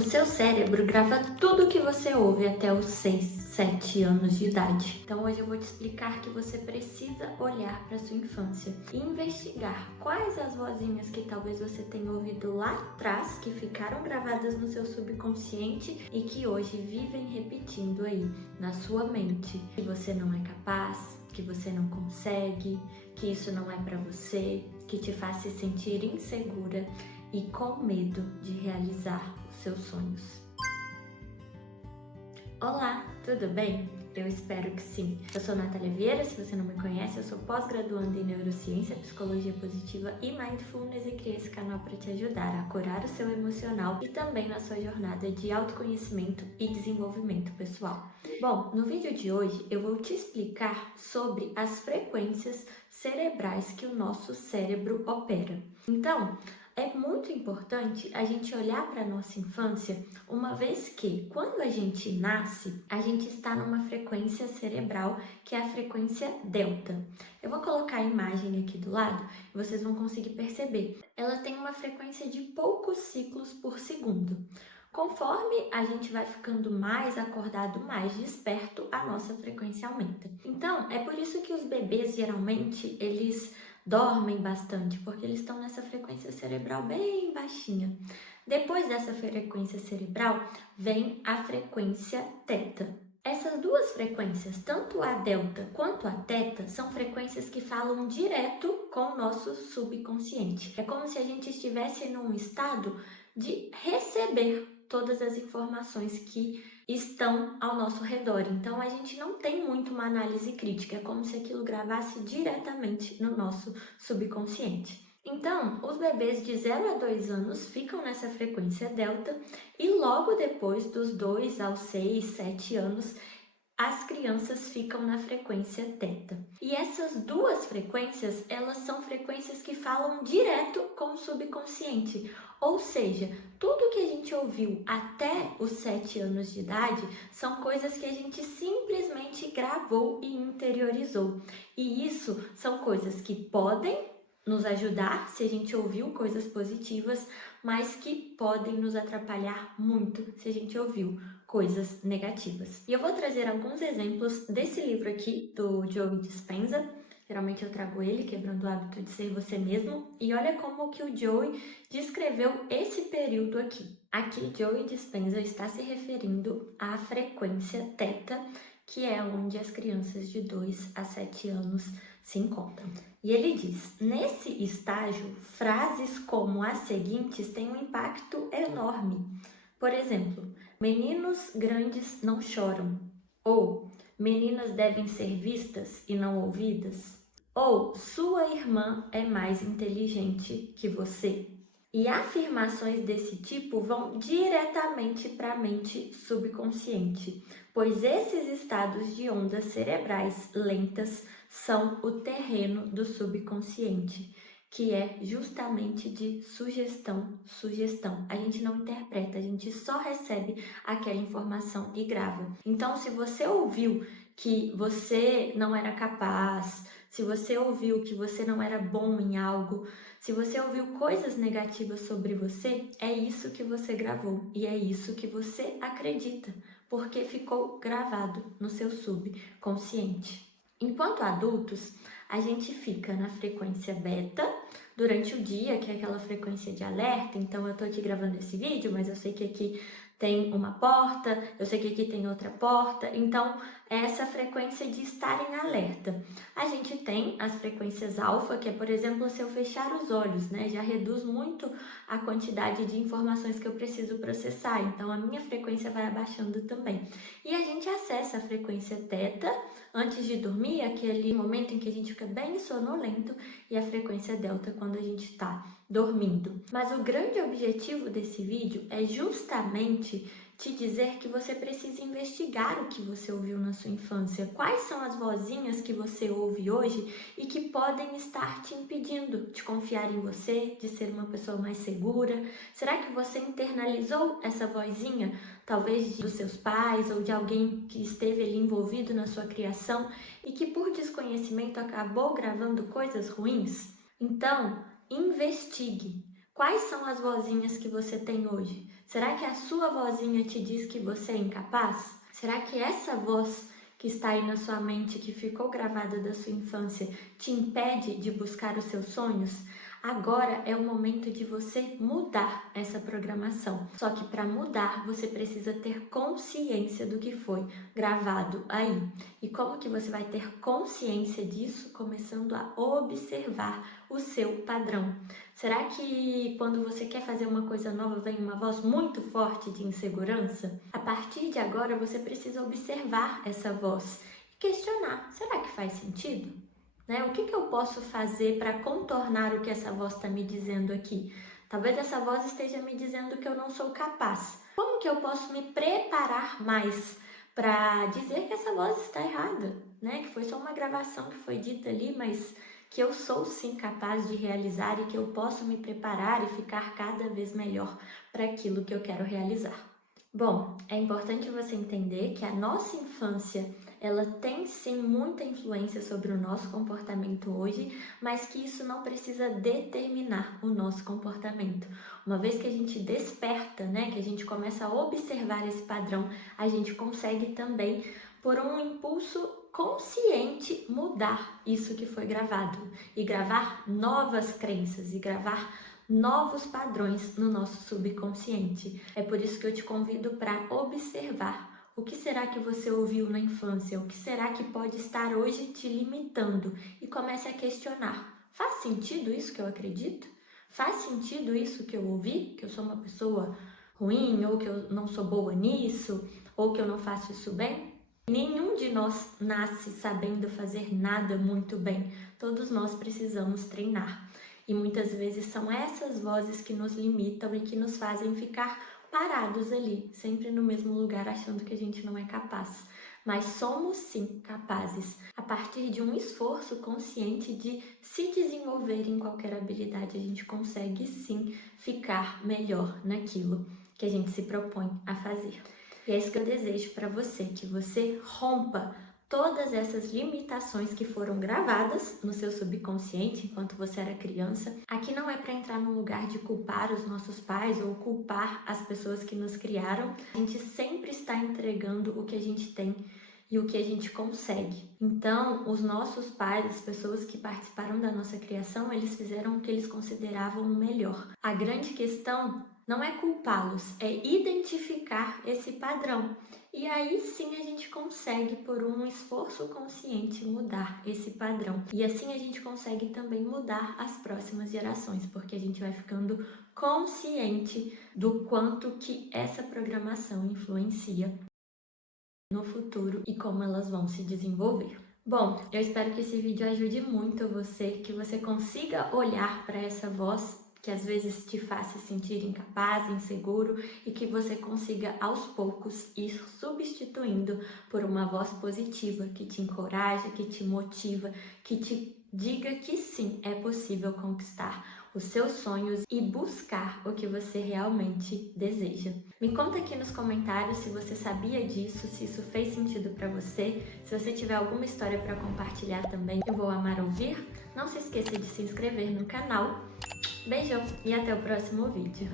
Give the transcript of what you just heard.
O seu cérebro grava tudo que você ouve até os 6, 7 anos de idade. Então hoje eu vou te explicar que você precisa olhar para sua infância e investigar quais as vozinhas que talvez você tenha ouvido lá atrás, que ficaram gravadas no seu subconsciente e que hoje vivem repetindo aí na sua mente que você não é capaz, que você não consegue, que isso não é para você, que te faz se sentir insegura e com medo de realizar os seus sonhos. Olá, tudo bem? Eu espero que sim. Eu sou Natália Vieira, se você não me conhece, eu sou pós-graduanda em Neurociência, Psicologia Positiva e Mindfulness e criei esse canal para te ajudar a curar o seu emocional e também na sua jornada de autoconhecimento e desenvolvimento pessoal. Bom, no vídeo de hoje eu vou te explicar sobre as frequências cerebrais que o nosso cérebro opera. Então, é muito importante a gente olhar para a nossa infância, uma vez que quando a gente nasce, a gente está numa frequência cerebral que é a frequência delta. Eu vou colocar a imagem aqui do lado e vocês vão conseguir perceber. Ela tem uma frequência de poucos ciclos por segundo. Conforme a gente vai ficando mais acordado, mais desperto, a nossa frequência aumenta. Então, é por isso que os bebês geralmente eles dormem bastante, porque eles estão nessa frequência cerebral bem baixinha. Depois dessa frequência cerebral, vem a frequência teta. Essas duas frequências, tanto a delta quanto a teta, são frequências que falam direto com o nosso subconsciente. É como se a gente estivesse num estado de receber todas as informações que estão ao nosso redor. Então a gente não tem muito uma análise crítica, é como se aquilo gravasse diretamente no nosso subconsciente. Então, os bebês de 0 a 2 anos ficam nessa frequência delta e logo depois dos 2 aos 6, 7 anos, as crianças ficam na frequência teta. E essas duas frequências, elas são frequências que falam direto com o subconsciente. Ou seja, tudo que a gente ouviu até os 7 anos de idade são coisas que a gente simplesmente gravou e interiorizou. E isso são coisas que podem nos ajudar se a gente ouviu coisas positivas, mas que podem nos atrapalhar muito se a gente ouviu coisas negativas. E eu vou trazer alguns exemplos desse livro aqui, do Joe Dispenza. Geralmente eu trago ele, Quebrando o Hábito de Ser Você Mesmo. E olha como que o Joe descreveu esse período aqui. Aqui, Joe Dispenza está se referindo à frequência teta, que é onde as crianças de 2 a 7 anos se encontram. E ele diz, nesse estágio, frases como as seguintes têm um impacto enorme. Por exemplo, meninos grandes não choram. Ou, meninas devem ser vistas e não ouvidas. Ou, sua irmã é mais inteligente que você. E afirmações desse tipo vão diretamente para a mente subconsciente, pois esses estados de ondas cerebrais lentas são o terreno do subconsciente, que é justamente de sugestão. A gente não interpreta, a gente só recebe aquela informação e grava. Então, se você ouviu que você não era capaz, se você ouviu que você não era bom em algo, se você ouviu coisas negativas sobre você, é isso que você gravou e é isso que você acredita, porque ficou gravado no seu subconsciente. Enquanto adultos, a gente fica na frequência beta durante o dia, que é aquela frequência de alerta. Então eu tô aqui gravando esse vídeo, mas eu sei que aqui tem uma porta, eu sei que aqui tem outra porta, então é essa frequência de estar em alerta. A gente tem as frequências alfa, que é, por exemplo, se eu fechar os olhos, né, já reduz muito a quantidade de informações que eu preciso processar, então a minha frequência vai abaixando também. E a gente acessa a frequência teta antes de dormir, aquele momento em que a gente fica bem sonolento, e a frequência delta quando a gente está dormindo. Mas o grande objetivo desse vídeo é justamente te dizer que você precisa investigar o que você ouviu na sua infância. Quais são as vozinhas que você ouve hoje e que podem estar te impedindo de confiar em você, de ser uma pessoa mais segura? Será que você internalizou essa vozinha, talvez dos seus pais ou de alguém que esteve ali envolvido na sua criação e que por desconhecimento acabou gravando coisas ruins? Então, investigue. Quais são as vozinhas que você tem hoje? Será que a sua vozinha te diz que você é incapaz? Será que essa voz que está aí na sua mente, que ficou gravada da sua infância, te impede de buscar os seus sonhos? Agora é o momento de você mudar essa programação. Só que para mudar, você precisa ter consciência do que foi gravado aí. E como que você vai ter consciência disso? Começando a observar o seu padrão. Será que quando você quer fazer uma coisa nova, vem uma voz muito forte de insegurança? A partir de agora, você precisa observar essa voz e questionar: será que faz sentido? O que eu posso fazer para contornar o que essa voz está me dizendo aqui? Talvez essa voz esteja me dizendo que eu não sou capaz. Como que eu posso me preparar mais para dizer que essa voz está errada? Que foi só uma gravação que foi dita ali, mas que eu sou sim capaz de realizar e que eu posso me preparar e ficar cada vez melhor para aquilo que eu quero realizar. Bom, é importante você entender que a nossa infância, ela tem sim muita influência sobre o nosso comportamento hoje, mas que isso não precisa determinar o nosso comportamento. Uma vez que a gente desperta, que a gente começa a observar esse padrão, a gente consegue também, por um impulso consciente, mudar isso que foi gravado e gravar novas crenças e gravar novos padrões no nosso subconsciente. É por isso que eu te convido para observar o que será que você ouviu na infância, o que será que pode estar hoje te limitando e comece a questionar. Faz sentido isso que eu acredito? Faz sentido isso que eu ouvi? Que eu sou uma pessoa ruim, ou que eu não sou boa nisso, ou que eu não faço isso bem? Nenhum de nós nasce sabendo fazer nada muito bem. Todos nós precisamos treinar. E muitas vezes são essas vozes que nos limitam e que nos fazem ficar parados ali, sempre no mesmo lugar, achando que a gente não é capaz. Mas somos sim capazes, a partir de um esforço consciente de se desenvolver em qualquer habilidade, a gente consegue sim ficar melhor naquilo que a gente se propõe a fazer. E é isso que eu desejo para você, que você rompa todas essas limitações que foram gravadas no seu subconsciente enquanto você era criança. Aqui não é para entrar no lugar de culpar os nossos pais ou culpar as pessoas que nos criaram. A gente sempre está entregando o que a gente tem e o que a gente consegue. Então, os nossos pais, as pessoas que participaram da nossa criação, eles fizeram o que eles consideravam o melhor. A grande questão não é culpá-los, é identificar esse padrão. E aí sim a gente consegue, por um esforço consciente, mudar esse padrão. E assim a gente consegue também mudar as próximas gerações, porque a gente vai ficando consciente do quanto que essa programação influencia no futuro e como elas vão se desenvolver. Bom, eu espero que esse vídeo ajude muito você, que você consiga olhar para essa voz que às vezes te faz se sentir incapaz, inseguro, e que você consiga aos poucos ir substituindo por uma voz positiva que te encoraja, que te motiva, que te diga que sim, é possível conquistar os seus sonhos e buscar o que você realmente deseja. Me conta aqui nos comentários se você sabia disso, se isso fez sentido para você. Se você tiver alguma história para compartilhar também, eu vou amar ouvir. Não se esqueça de se inscrever no canal. Beijão e até o próximo vídeo.